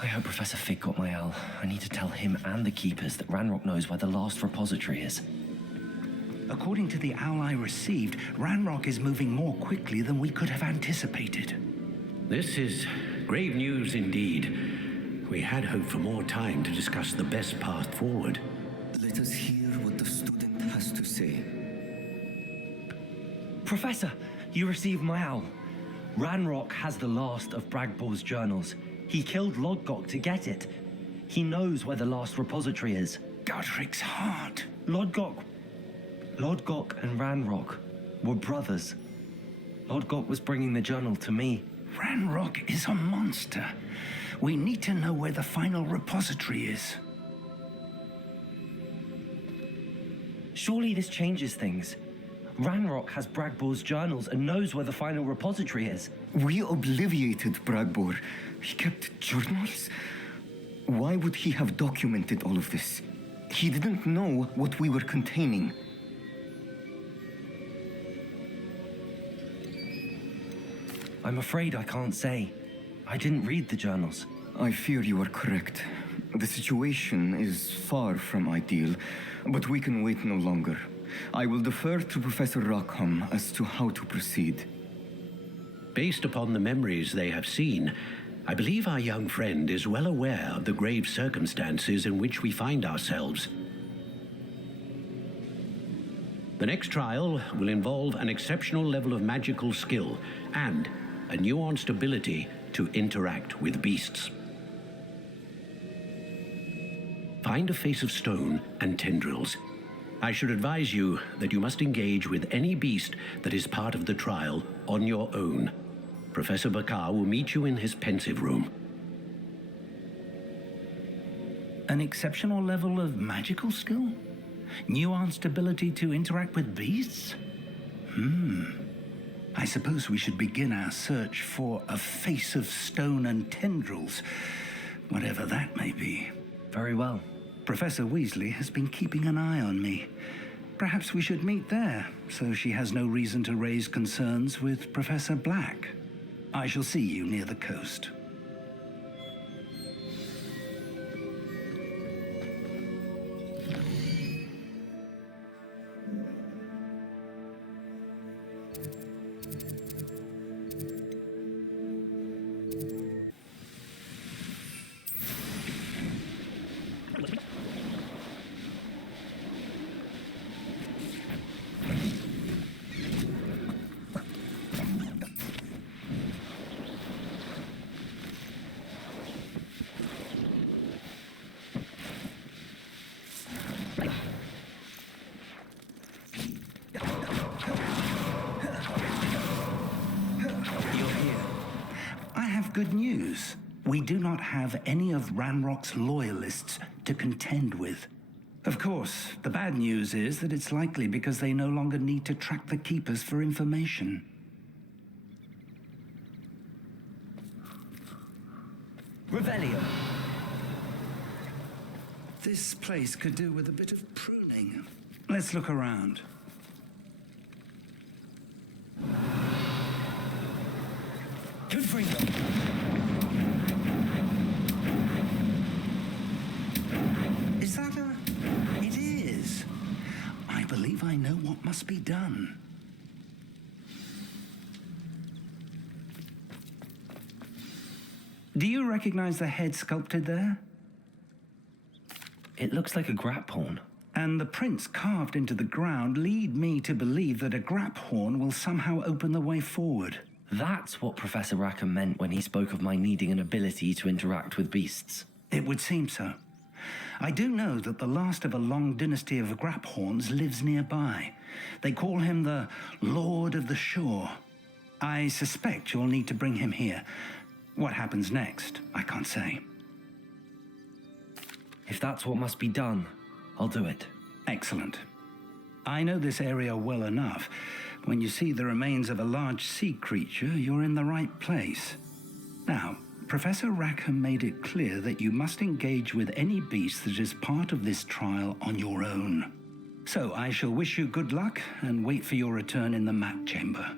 I hope Professor Fig got my L. I need to tell him and the Keepers that Ranrock knows where the last repository is. According to the owl I received, Ranrock is moving more quickly than we could have anticipated. This is grave news indeed. We had hoped for more time to discuss the best path forward. Let us hear what the student has to say. Professor, you received my owl. Ranrock has the last of Bragbor's journals. He killed Lodgok to get it. He knows where the last repository is. Godric's heart. Lodgok and Ranrock were brothers. Lodgok was bringing the journal to me. Ranrock is a monster. We need to know where the final repository is. Surely this changes things. Ranrock has Bragbor's journals and knows where the final repository is. We obliviated Bragbor. He kept journals? Why would he have documented all of this? He didn't know what we were containing. I'm afraid I can't say. I didn't read the journals. I fear you are correct. The situation is far from ideal, but we can wait no longer. I will defer to Professor Rackham as to how to proceed. Based upon the memories they have seen, I believe our young friend is well aware of the grave circumstances in which we find ourselves. The next trial will involve an exceptional level of magical skill and a nuanced ability to interact with beasts. Find a face of stone and tendrils. I should advise you that you must engage with any beast that is part of the trial on your own. Professor Bakar will meet you in his pensive room. An exceptional level of magical skill? Nuanced ability to interact with beasts? I suppose we should begin our search for a face of stone and tendrils, whatever that may be. Very well. Professor Weasley has been keeping an eye on me. Perhaps we should meet there, so she has no reason to raise concerns with Professor Black. I shall see you near the coast. Good news. We do not have any of Ranrock's loyalists to contend with. Of course, the bad news is that it's likely because they no longer need to track the Keepers for information. Revelio. This place could do with a bit of pruning. Let's look around. Confringo. Is that a... It is. I believe I know what must be done. Do you recognize the head sculpted there? It looks like a grap horn. And the prints carved into the ground lead me to believe that a grap horn will somehow open the way forward. That's what Professor Rackham meant when he spoke of my needing an ability to interact with beasts. It would seem so. I do know that the last of a long dynasty of Graphorns lives nearby. They call him the Lord of the Shore. I suspect you'll need to bring him here. What happens next, I can't say. If that's what must be done, I'll do it. Excellent. I know this area well enough. When you see the remains of a large sea creature, you're in the right place. Now, Professor Rackham made it clear that you must engage with any beast that is part of this trial on your own. So I shall wish you good luck and wait for your return in the map chamber.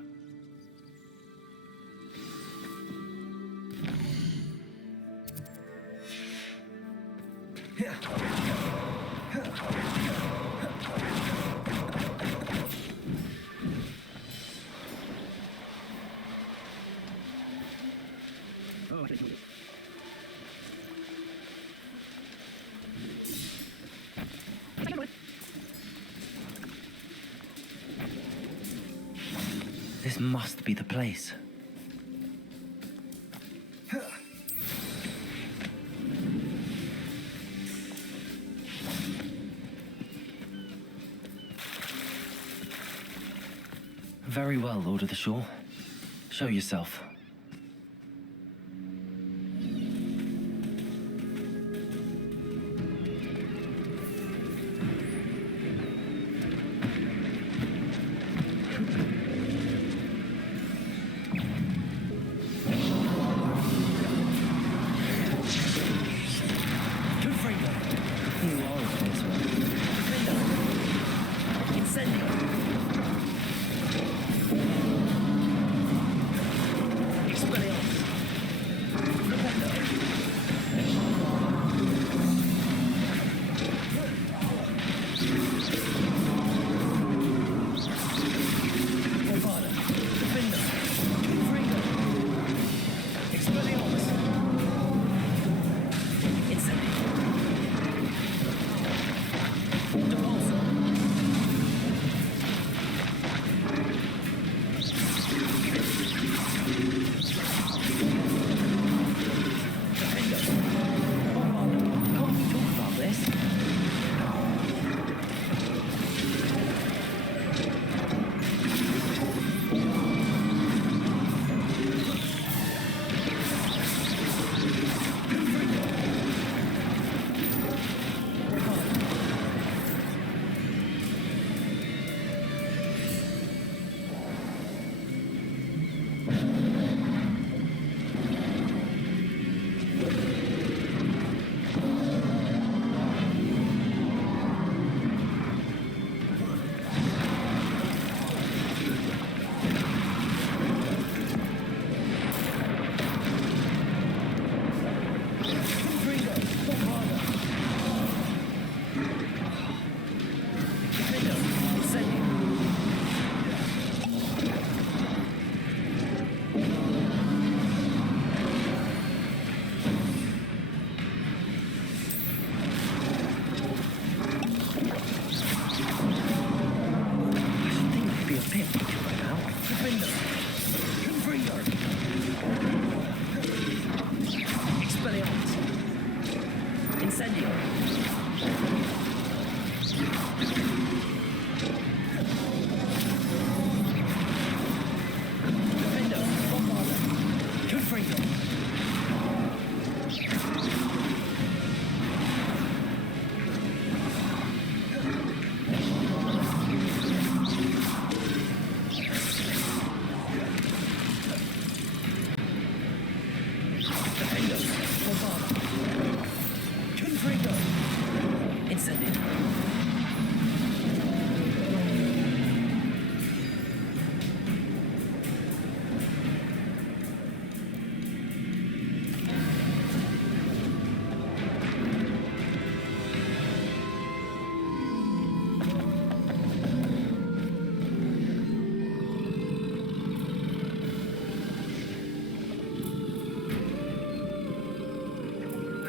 This must be the place. Very well, Lord of the Shore. Show yourself.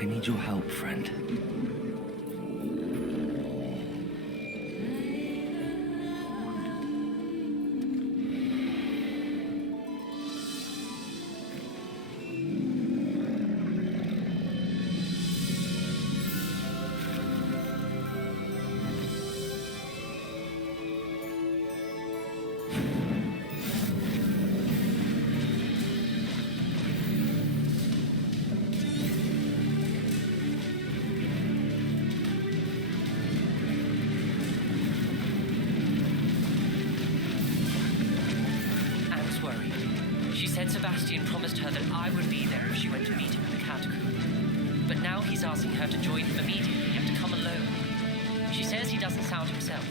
I need your help, friend. Sebastian promised her that I would be there if she went to meet him in the catacomb. But now he's asking her to join him immediately and to come alone. She says he doesn't sound himself.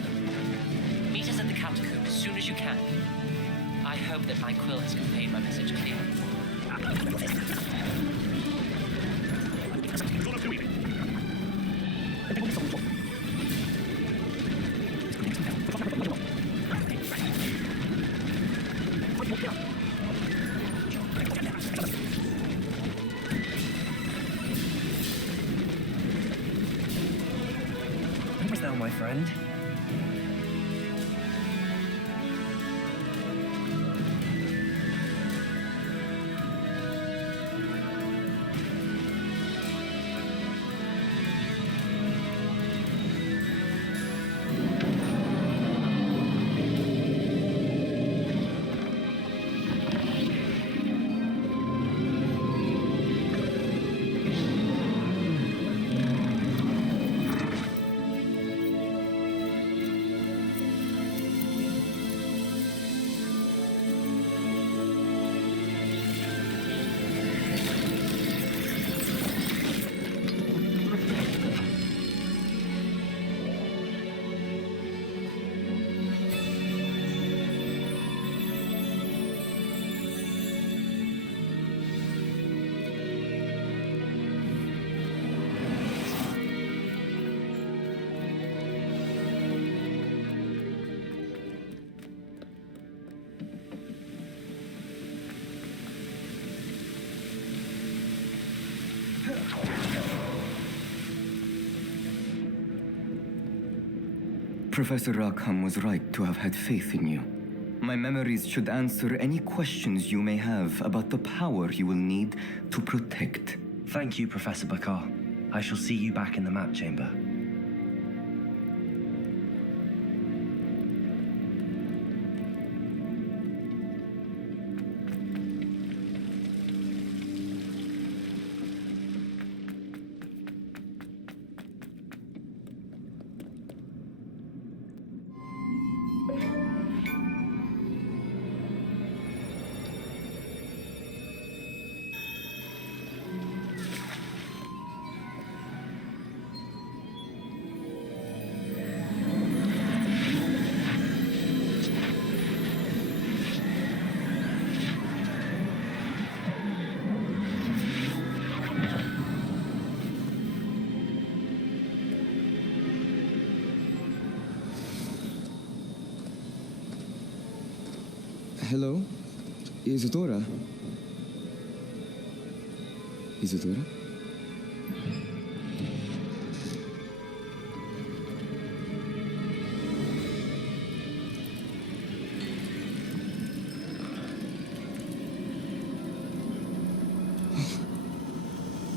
Meet us at the catacomb as soon as you can. I hope that my quill has conveyed my message clearly. friend. Professor Rackham was right to have had faith in you. My memories should answer any questions you may have about the power you will need to protect. Thank you, Professor Bakar. I shall see you back in the map chamber. Hello? Isadora? Isadora?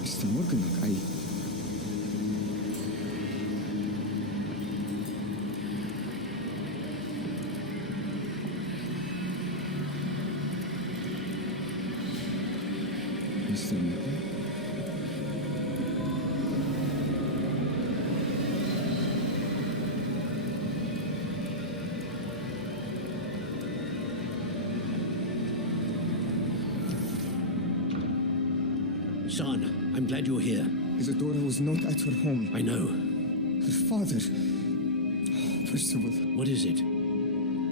Mr. Morganak, Mr. Morgan? Son, I'm glad you're here. Isadora was not at her home. I know. Her father... Percival. What is it?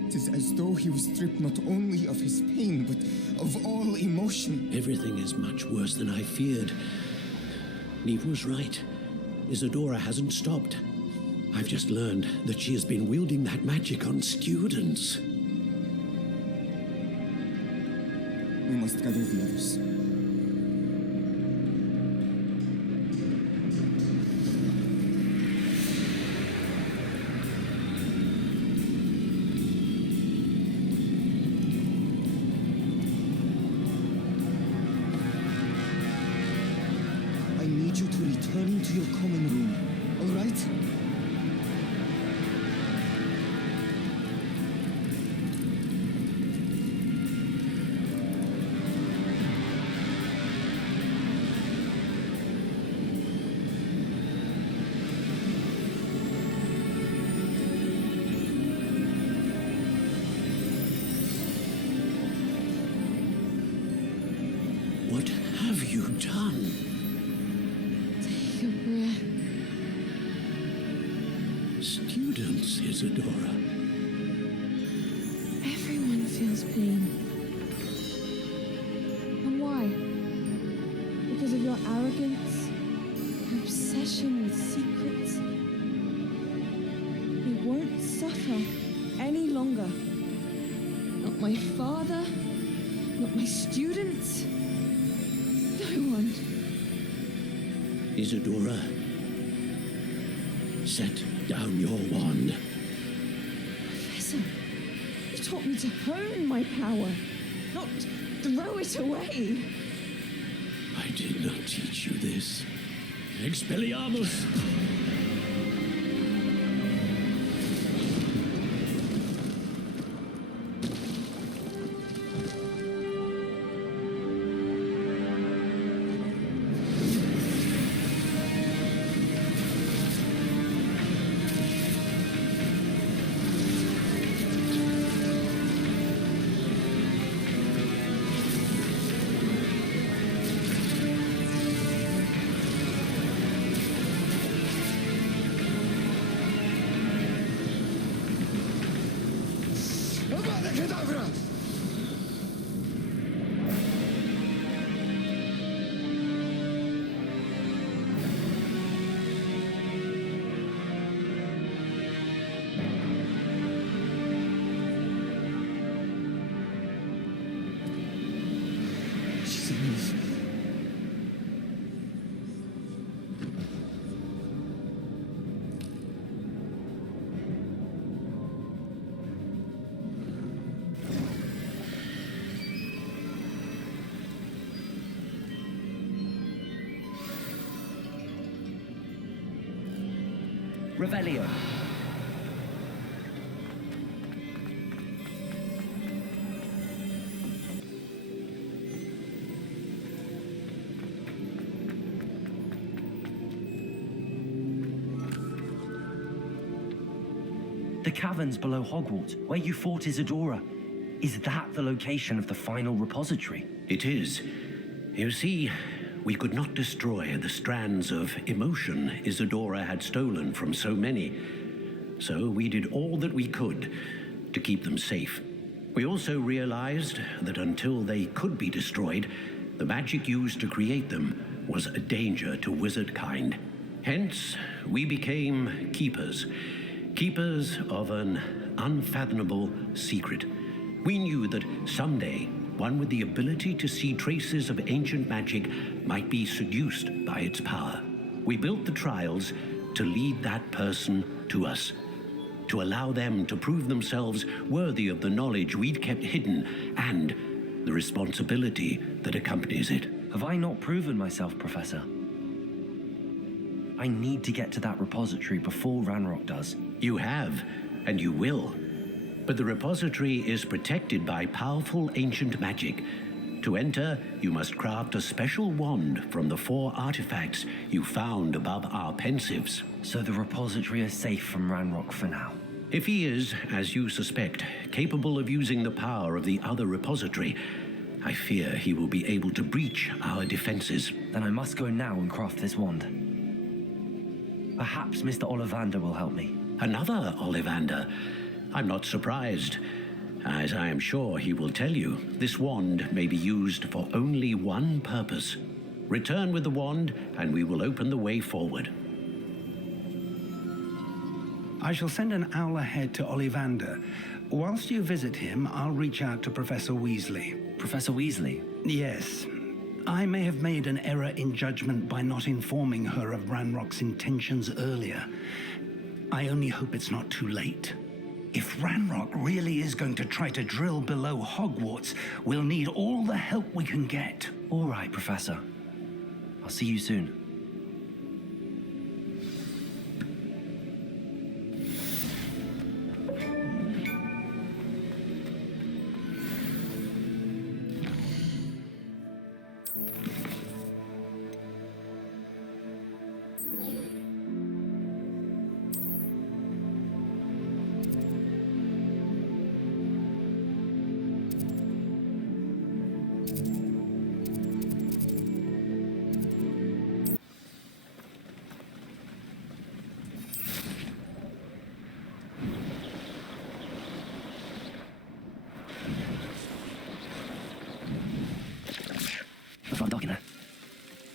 It is as though he was stripped not only of his pain, but of all emotion. Everything is much worse than I feared. Neve was right. Isadora hasn't stopped. I've just learned that she has been wielding that magic on students. We must gather the others. I need you to return to your common room, all right? What have you done? Take a breath. Students, Isadora. Everyone feels pain. And why? Because of your arrogance, your obsession with secrets. You won't suffer any longer. Not my father, not my students. No one. Isadora, Set down your wand. Professor, you taught me to hone my power, not throw it away. I did not teach you this. Expelliarmus! Avada Kedavra! Jesus. Revelio. The caverns below Hogwarts, where you fought Isadora. Is that the location of the final repository? It is. You see, we could not destroy the strands of emotion Isadora had stolen from so many. So we did all that we could to keep them safe. We also realized that until they could be destroyed, the magic used to create them was a danger to wizard kind. Hence, we became keepers. Keepers of an unfathomable secret. We knew that someday, one with the ability to see traces of ancient magic might be seduced by its power. We built the trials to lead that person to us, to allow them to prove themselves worthy of the knowledge we'd kept hidden and the responsibility that accompanies it. Have I not proven myself, Professor? I need to get to that repository before Ranrock does. You have, and you will. But the repository is protected by powerful ancient magic. To enter, you must craft a special wand from the 4 artifacts you found above our pensives. So the repository is safe from Ranrock for now. If he is, as you suspect, capable of using the power of the other repository, I fear he will be able to breach our defenses. Then I must go now and craft this wand. Perhaps Mr. Ollivander will help me. Another Ollivander? I'm not surprised. As I am sure he will tell you, this wand may be used for only one purpose. Return with the wand, and we will open the way forward. I shall send an owl ahead to Ollivander. Whilst you visit him, I'll reach out to Professor Weasley. Professor Weasley? Yes. I may have made an error in judgment by not informing her of Ranrock's intentions earlier. I only hope it's not too late. If Ranrock really is going to try to drill below Hogwarts, we'll need all the help we can get. All right, Professor. I'll see you soon.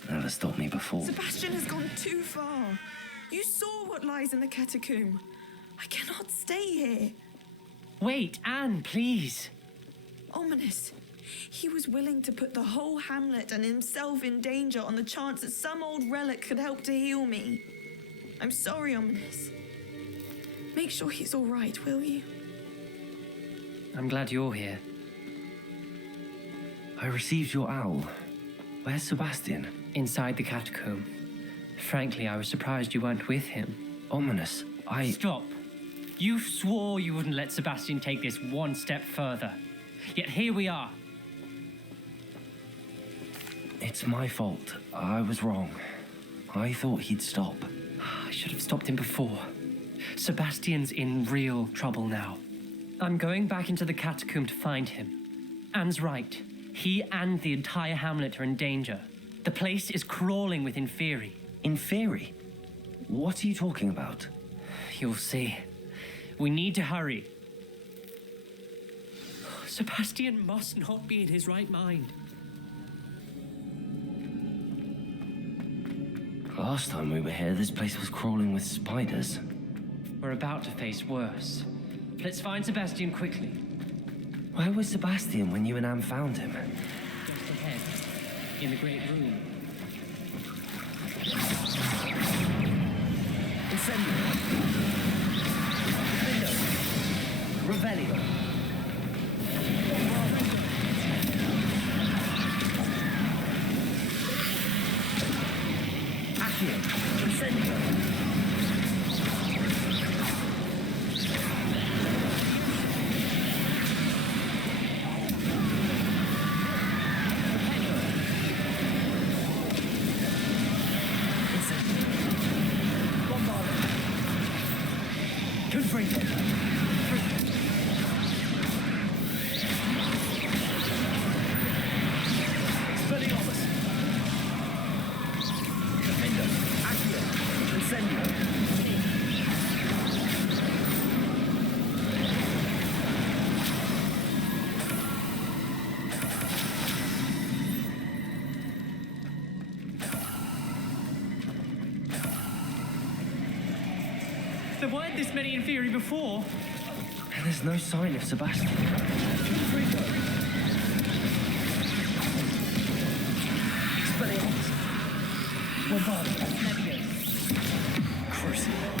Never stopped me before. Sebastian has gone too far. You saw what lies in the catacomb. I cannot stay here. Wait, Anne, please. Ominous. He was willing to put the whole hamlet and himself in danger on the chance that some old relic could help to heal me. I'm sorry, Ominous. Make sure he's all right, will you? I'm glad you're here. I received your owl. Where's Sebastian? Inside the catacomb. Frankly, I was surprised you weren't with him. Ominous, Stop. You swore you wouldn't let Sebastian take this one step further. Yet here we are. It's my fault. I was wrong. I thought he'd stop. I should have stopped him before. Sebastian's in real trouble now. I'm going back into the catacomb to find him. Anne's right. He and the entire hamlet are in danger. The place is crawling with Inferi. Inferi? What are you talking about? You'll see. We need to hurry. Sebastian must not be in his right mind. Last time we were here, this place was crawling with spiders. We're about to face worse. Let's find Sebastian quickly. Where was Sebastian when you and Anne found him? Just ahead, in the great room. Incendio. Window. Revelio. Accio. Incendio. There weren't this many Inferi before. And there's no sign of Sebastian. Expelliarmus. Bombard. Crucible.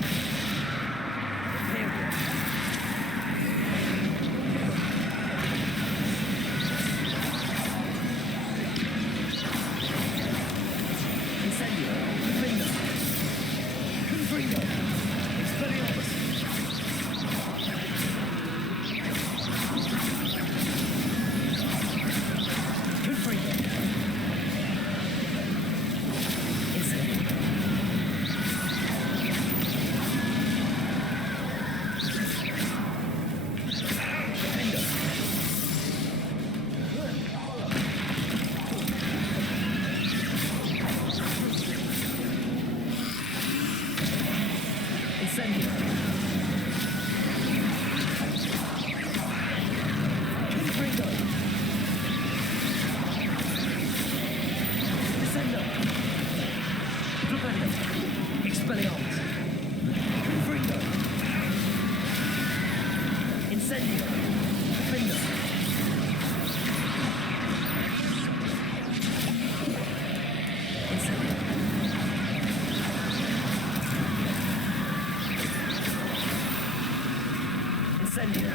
Incendio. Defender. Confringo. Expelliarmus. Confringo. Incendio. Defender. Incendio. Confringo. Descendo. Flipendo. Expelliarmus. Confringo. Incendio. Defender. Incendio. Incendio.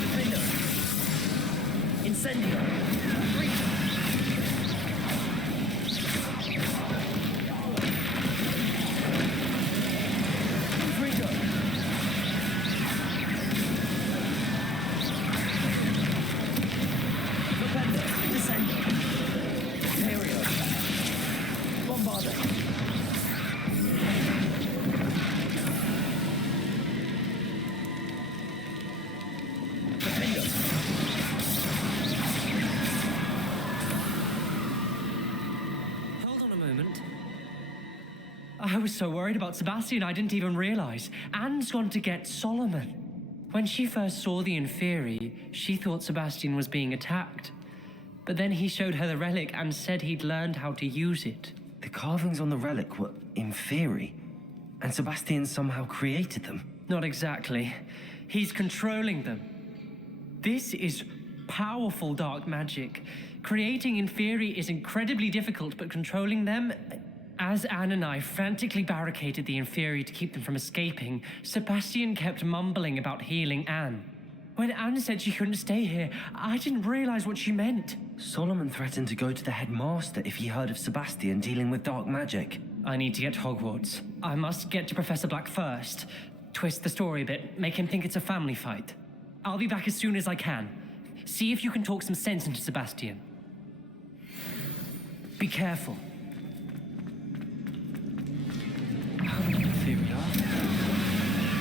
Defender. Incendio. Confringo. Flipendo. Descendo. Aereo. Bombardo. Defender. Hold on a moment. I was so worried about Sebastian, I didn't even realize. Anne's gone to get Solomon. When she first saw the Inferi, she thought Sebastian was being attacked. But then he showed her the relic and said he'd learned how to use it. The carvings on the relic were Inferi, and Sebastian somehow created them. Not exactly. He's controlling them. This is powerful dark magic. Creating Inferi is incredibly difficult, but controlling them... As Anne and I frantically barricaded the Inferi to keep them from escaping, Sebastian kept mumbling about healing Anne. When Anne said she couldn't stay here, I didn't realize what she meant. Solomon threatened to go to the headmaster if he heard of Sebastian dealing with dark magic. I need to get to Hogwarts. I must get to Professor Black first. Twist the story a bit, make him think it's a family fight. I'll be back as soon as I can. See if you can talk some sense into Sebastian. Be careful. Inferior.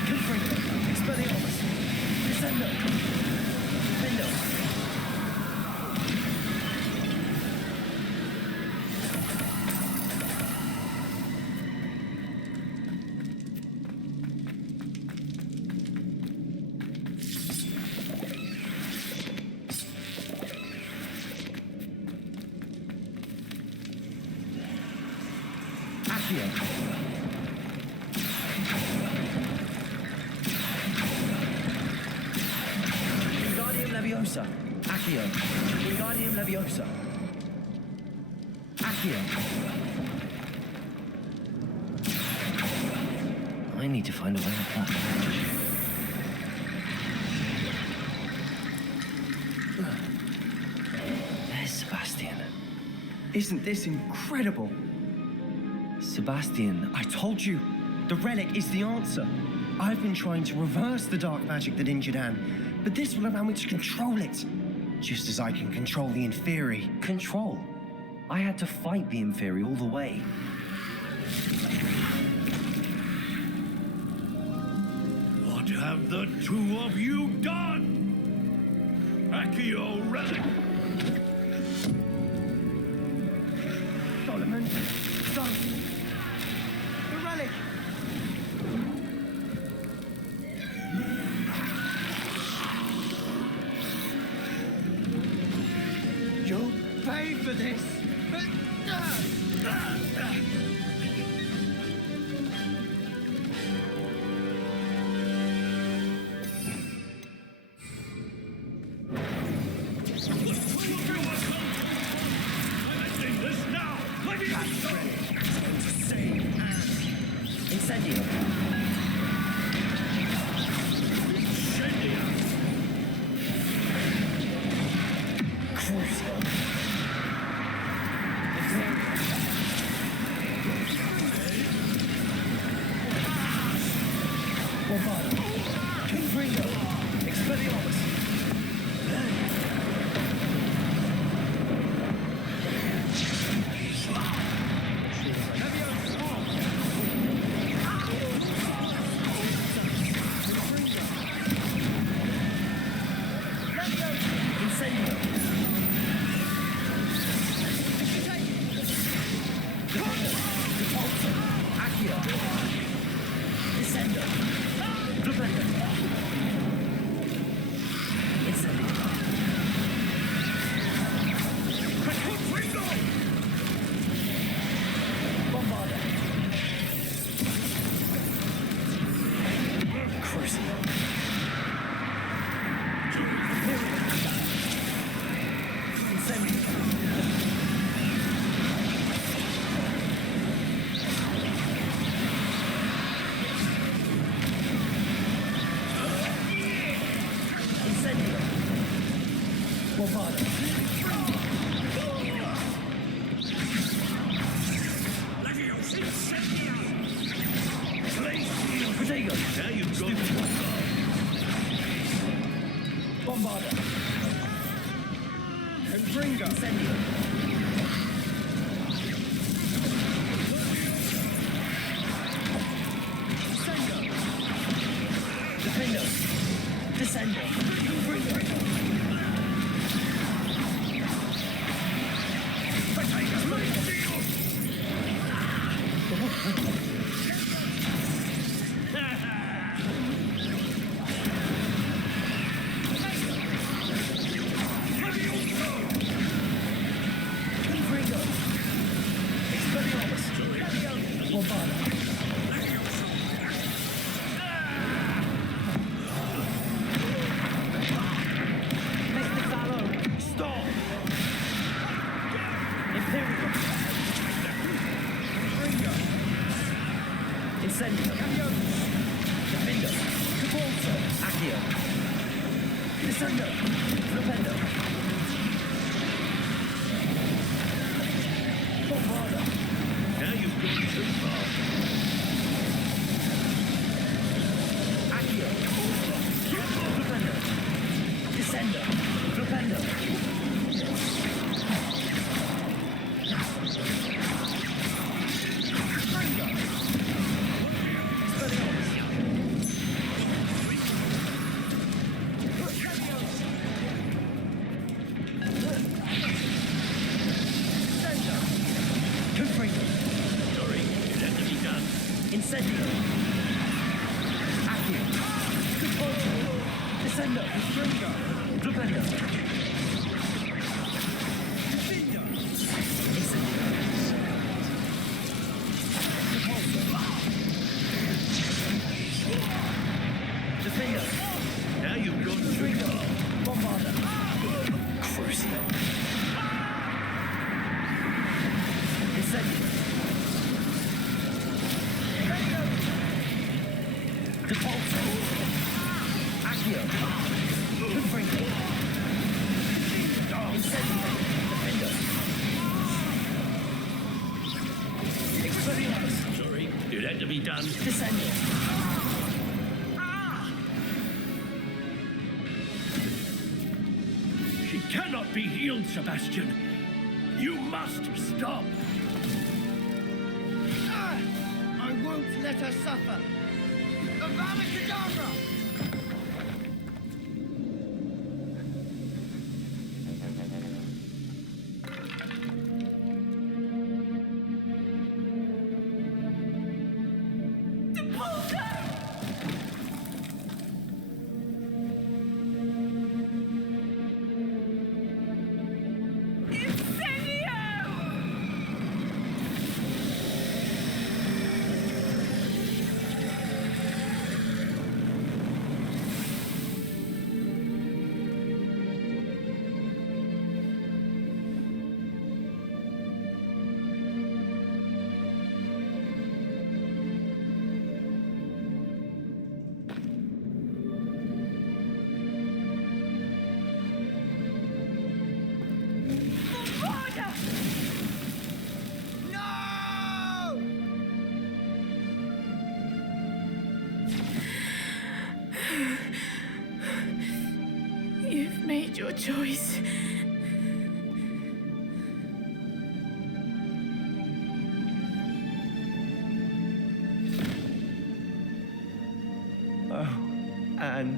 Confringo. Expelliarmus. Descendo. Defendo. Accio. Leviosa. Accio. Wingardium Leviosa. Accio. I need to find a way up that. There's Sebastian. Isn't this incredible? Sebastian, I told you, the relic is the answer. I've been trying to reverse the dark magic that injured Anne, but this will allow me to control it, just as I can control the Inferi. Control? I had to fight the Inferi all the way. What have the two of you done? Accio relic! Solomon, don't! The relic! You'll pay for this! Incendio. Crucial. Avada. Confringo. Expelliarmus. Descendo! Flipendo! Avada! Now you've gone too far. Accio! Flipendo! Descendo! Flipendo! Incendio! Accio! Conforto! Descendo! Stringo! Flipendo! Incendio! Incendio! Defendo! Now you've gone too Stringo! far. Bombarda! Crucio! Incendio! Depulso! Accio! Confringo! Incendio! Defendo! Expelliarmus! Sorry, it had to be done. Descendo! She cannot be healed, Sebastian. You must stop. I won't let her suffer. Avada Kedavra! You've made your choice. Oh, Anne.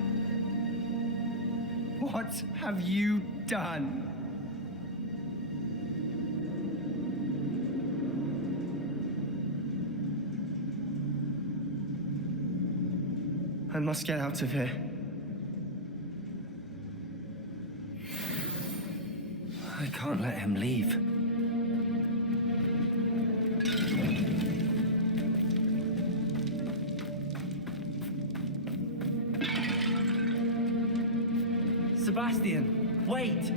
What have you done? I must get out of here. I can't let him leave. Sebastian, wait!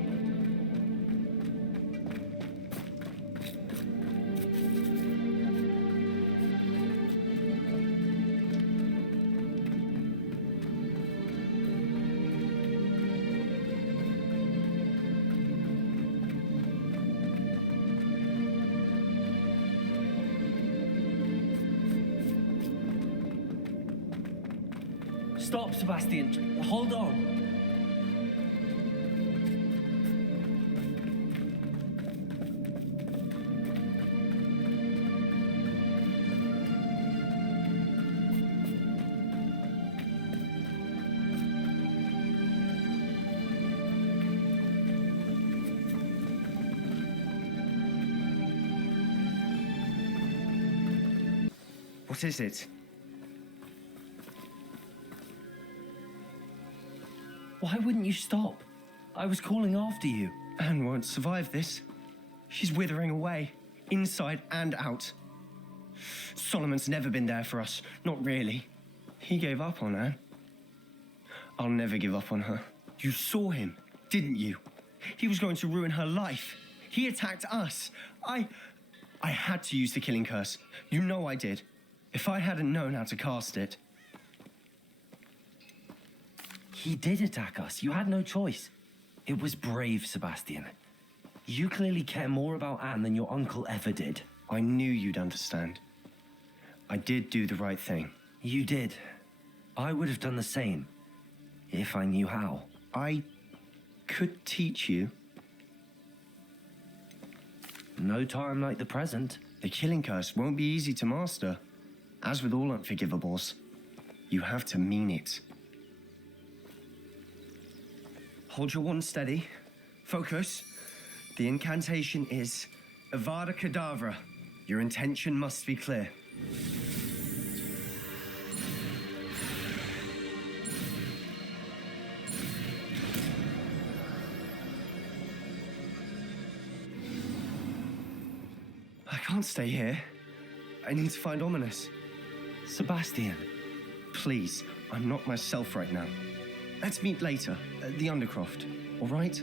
Stop, Sebastian. Hold on. What is it? Why wouldn't you stop? I was calling after you. Anne won't survive this. She's withering away, inside and out. Solomon's never been there for us, not really. He gave up on Anne. I'll never give up on her. You saw him, didn't you? He was going to ruin her life. He attacked us. I had to use the killing curse. You know I did. If I hadn't known how to cast it. He did attack us. You had no choice. It was brave, Sebastian. You clearly care more about Anne than your uncle ever did. I knew you'd understand. I did do the right thing. You did. I would have done the same, if I knew how. I could teach you. No time like the present. The killing curse won't be easy to master. As with all unforgivables, you have to mean it. Hold your wand steady. Focus. The incantation is Avada Kedavra. Your intention must be clear. I can't stay here. I need to find Ominous. Sebastian. Please, I'm not myself right now. Let's meet later at the Undercroft, all right?